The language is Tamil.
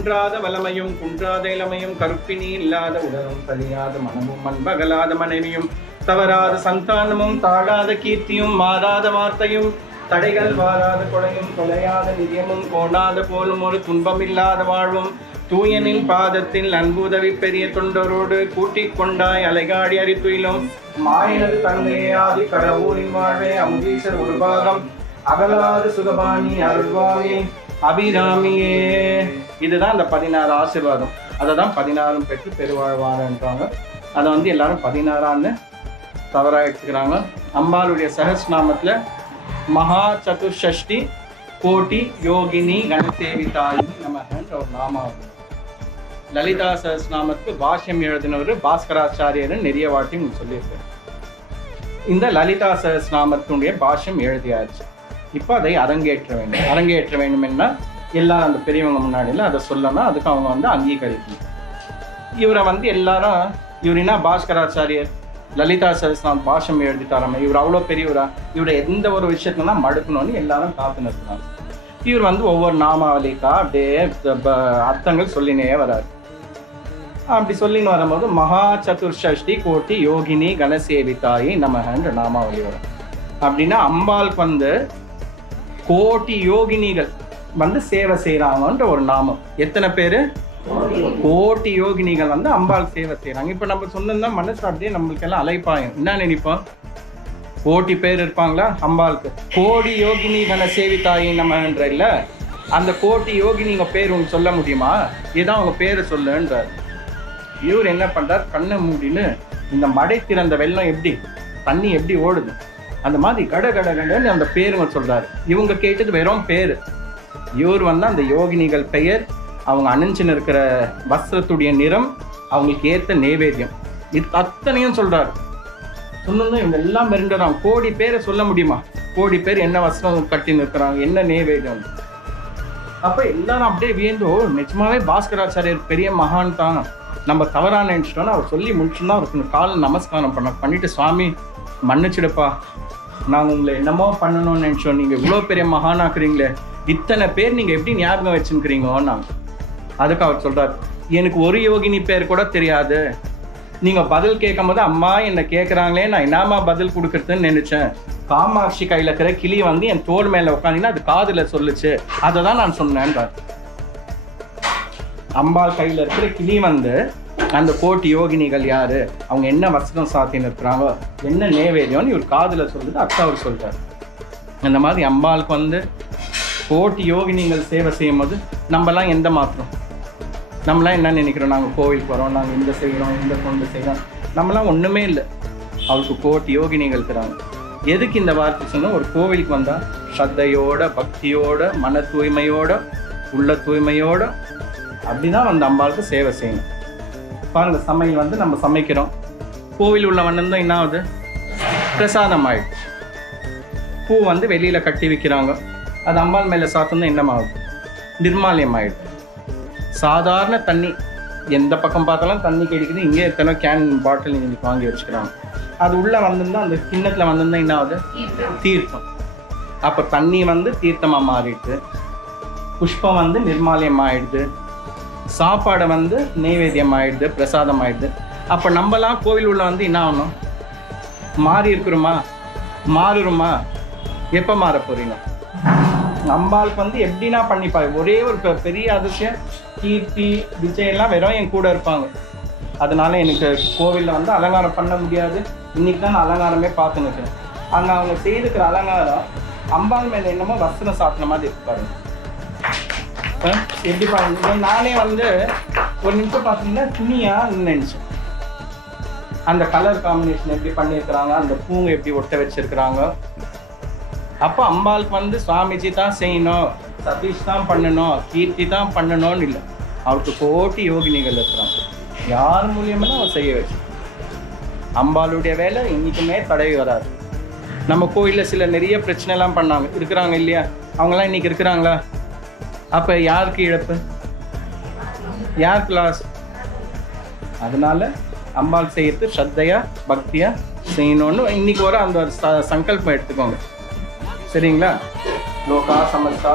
மன்றாத வலமையும் குன்றாத இளமையும் கருப்பினி இல்லாத உடலும் கலியாத மனமும் மண்பகலாத மனைவியும் தவறாத சந்தானமும் தாழாத கீர்த்தியும் மாறாத வார்த்தையும் தடைகள் வாராத கொலையும் தொலையாத நிதியமும் கோணாத போலும் ஒரு துன்பமில்லாத வாழ்வும் தூயனின் பாதத்தில் அன்புதவி பெரிய தொண்டரோடு கூட்டிக் கொண்டாய் அலைகாடி அறித்துயிலும் மாயினது தங்கையாதி கடவுளின் வாழ்வே அமுதீசர் ஒரு பாகம் அகலாது சுகபாணி அருள்வாயே அபிராமியே. இதுதான் அந்த 16 ஆசீர்வாதம். அதை தான் 16 பெற்று பெருவாழ்வாங்கன்றாங்க. அதை வந்து எல்லாரும் 16 தவறாக எடுத்துக்கிறாங்க. அம்பாளுடைய சஹஸ்ரநாமத்தில் மகா சதுர்ஷஷ்டி கோட்டி யோகினி கணசேவிதாயி நமகன்ற ஒரு நாமாவளி. லலிதா சஹஸ்ரநாமத்துக்கு பாஷ்யம் எழுதினவர் பாஸ்கராச்சாரியர் நிறைய வாட்டி சொல்லியிருக்காரு. இந்த லலிதா சஹஸ்ரநாமத்தினுடைய பாஷ்யம் எழுதியாச்சு. இப்போ அதை அரங்கேற்ற வேண்டும் என்ன எல்லாம் அந்த பெரியவங்க முன்னாடியில் அதை சொல்லணும். அதுக்கு அவங்க வந்து அங்கீகரிக்கணும். இவரை வந்து எல்லாரும் இவருனா பாஸ்கராச்சாரியர் லலிதா சஹஸ்ரநாமம் பாஷ்யம் எழுதிட்டாராம, இவர் அவ்வளோ பெரியவரா, இவரை எந்த ஒரு விஷயத்துல மடுக்கணும்னு எல்லாரும் காத்து நிறுத்தினாங்க. இவர் வந்து ஒவ்வொரு நாமாவளிக்கா அப்படியே அர்த்தங்கள் சொல்லினே வராரு. அப்படி சொல்லின்னு வரும்போது மகா சதுர்ஷஷ்டி கோட்டி யோகினி கணசேவிதாயி நமகன்ற நாமாவளி வரும். அப்படின்னா அம்பாளுக்கு வந்து கோட்டி யோகினிகள் வந்து சேவை செய்யறாங்கன்ற ஒரு நாமம். எத்தனை பேரு? கோட்டி யோகினிகள் வந்து அம்பாள் சேவை செய்யறாங்க. இப்ப நம்ம சொன்னா மனசு அப்படியே நம்மளுக்கு எல்லாம் அலைப்பாயும். என்ன நினைப்போம்? கோட்டி பேர் இருப்பாங்களா அம்பாளுக்கு? கோடி யோகினி கண சேவிதாயி நமன்ற இல்ல, அந்த கோட்டி யோகினிங்க பேர் உங்களுக்கு சொல்ல முடியுமா? இதான் உங்க பேரை சொல்லுன்றார். இவர் என்ன பண்றார்? கண்ணை மூடின்னு இந்த மடை திறந்த வெள்ளம் எப்படி தண்ணி எப்படி ஓடுது அந்த மாதிரி கட கட கடன்னு அந்த பேருங்க சொல்றாரு. இவங்க கேட்டது வெறும் பேரு. இவர் வந்து அந்த யோகினிகள் பெயர், அவங்க அணிஞ்சுன்னு இருக்கிற வஸ்திரத்துடைய நிறம், அவங்களுக்கு ஏற்ற நைவேத்தியம், இது அத்தனையும் சொல்றாரு. சொன்னா இவங்க எல்லாம் மிரண்டுறாங்க. கோடி பேரை சொல்ல முடியுமா? கோடி பேர் என்ன வஸ்திரம் கட்டின்னு இருக்கிறாங்க, என்ன நைவேத்தியம். அப்ப எல்லாரும் அப்படியே வியந்தோ, நிஜமாவே பாஸ்கராச்சாரியர் பெரிய மகான் தான், நம்ம தவறான நினைச்சிட்டோம்னா அவர் சொல்லி முடிச்சுன்னா அவருக்கு கால நமஸ்காரம் பண்ணிட்டு, சுவாமி மன்னிச்சிடுப்பா, நாங்கள் உங்களை என்னமோ பண்ணணும்னு நினைச்சோம், நீங்க இவ்வளோ பெரிய மகானாக்குறீங்களே, இத்தனை பேர் நீங்க எப்படி ஞாபகம் வச்சுக்கிறீங்கோ நாங்கள். அதுக்கு அவர் சொல்றாரு, எனக்கு ஒரு யோகினி பேர் கூட தெரியாது, நீங்க பதில் கேட்கும் போது அம்மா என்ன கேட்குறாங்களே, நான் என்னமா பதில் கொடுக்கறதுன்னு நினைச்சேன். காமாட்சி கையில இருக்கிற கிளி வந்து என் தோல் மேல உட்காந்தீங்கன்னா அது காதுல சொல்லுச்சு, அதை தான் நான் சொன்னேன்றார். அம்பாள் கையில இருக்கிற கிளி வந்து அந்த கோட்டி யோகினிகள் யாரு, அவங்க என்ன வஸ்திரம் சாத்தின்னு இருக்கிறாங்க, என்ன நைவேத்தியம்னு இவர் காதுல சொல்லுது. அக்கா அவர் சொல்றாரு. அந்த மாதிரி அம்பாளுக்கு வந்து கோட்டி யோகினிகள் சேவை செய்யும் போது நம்மலாம் எந்த மாத்திரம், நம்மளாம் என்ன நினைக்கிறோம்? நாங்கள் கோவிலுக்கு வரோம், நாங்கள் இந்த செய்கிறோம், இந்த கொண்டு செய்கிறோம், நம்மளாம் ஒன்றுமே இல்லை. அவருக்கு கோட்டி யோகினிகள் இருக்கிறாங்க. எதுக்கு இந்த வார்த்தை சொன்னால், ஒரு கோவிலுக்கு வந்தால் ஸ்ரத்தையோட பக்தியோட மன தூய்மையோட உள்ள தூய்மையோட அப்படிதான் வந்து அம்பாளுக்கு சேவை செய்யணும். பாருங்க, சமையல் வந்து நம்ம சமைக்கிறோம், கோவில் உள்ள வந்தோம், என்ன ஆகுது? பிரசாதம் ஆயிடுச்சு. பூ வந்து வெளியில் கட்டி வைக்கிறாங்க, அது அம்பாள் மேலே சாத்தணும், என்னமாகுது? நிர்மாலியம் ஆயிடுது. சாதாரண தண்ணி, எந்த பக்கம் பார்த்தாலும் தண்ணி கிடைக்குது, இங்கே எத்தனை கேன் பாட்டில் இன்னைக்கு வாங்கி வச்சுக்கிறாங்க, அது உள்ளே வந்திருந்தா அந்த கிண்ணத்தில் வந்திருந்தா என்ன ஆகுது? தீர்த்தம். அப்போ தண்ணி வந்து தீர்த்தமாக மாறிடுது, புஷ்பம் வந்து நிர்மாலியம் ஆயிடுது, சாப்பாடை வந்து நைவேத்தியம் ஆயிடுது, பிரசாதம் ஆயிடுது. அப்போ நம்மலாம் கோவில் உள்ள வந்து என்ன ஆகணும்? மாறி இருக்கிறோமா? மாறுறோமா? எப்போ மாற போறீங்க? அம்பாளுக்கு வந்து எப்படின்னா பண்ணிப்பா. ஒரே ஒரு பெரிய அதிசயம், கீர்த்தி விஜயெல்லாம் வெறும் என் கூட இருப்பாங்க. அதனால எனக்கு கோவிலில் வந்து அலங்காரம் பண்ண முடியாது. இன்னைக்கு தான் நான் அலங்காரமே பார்த்து நிற்கிறேன். அங்கே அவங்க செய்துக்கிற அலங்காரம் அம்பாள் மேலே என்னமோ வஸ்திரம் சாத்தின மாதிரி இருப்பாரு. எப்படி பாருங்க, நானே வந்து ஒரு நிமிஷம் பார்த்தீங்கன்னா துணியா நினைச்சேன். அந்த கலர் காம்பினேஷன் எப்படி பண்ணியிருக்கிறாங்க, அந்த பூங்க எப்படி ஒட்ட வச்சிருக்கிறாங்க. அப்போ அம்பாளுக்கு வந்து சுவாமிஜி தான் செய்யணும், சதீஷ் தான் பண்ணணும், கீர்த்தி தான் பண்ணணும்னு இல்லை. அவருக்கு கோட்டி யோகினிகள் இருக்கிறாங்க, யார் மூலியமாக அவர் செய்ய வச்சு. அம்பாளுடைய வேலை இன்னைக்குமே தடவி வராது. நம்ம கோயிலில் சில நிறைய பிரச்சனைலாம் பண்ணாங்க இருக்கிறாங்க இல்லையா, அவங்களாம் இன்னைக்கு இருக்கிறாங்களா? அப்போ யாருக்கு இழப்பு, யாருக்கு லாஸ்? அதனால அம்பாள் செய்யறது ஸ்ரத்தையா பக்தியா செய்யணும்னு இன்னைக்கு வர அந்த சங்கல்பம் எடுத்துக்கோங்க. சரிங்களா? லோகா சமஸ்தா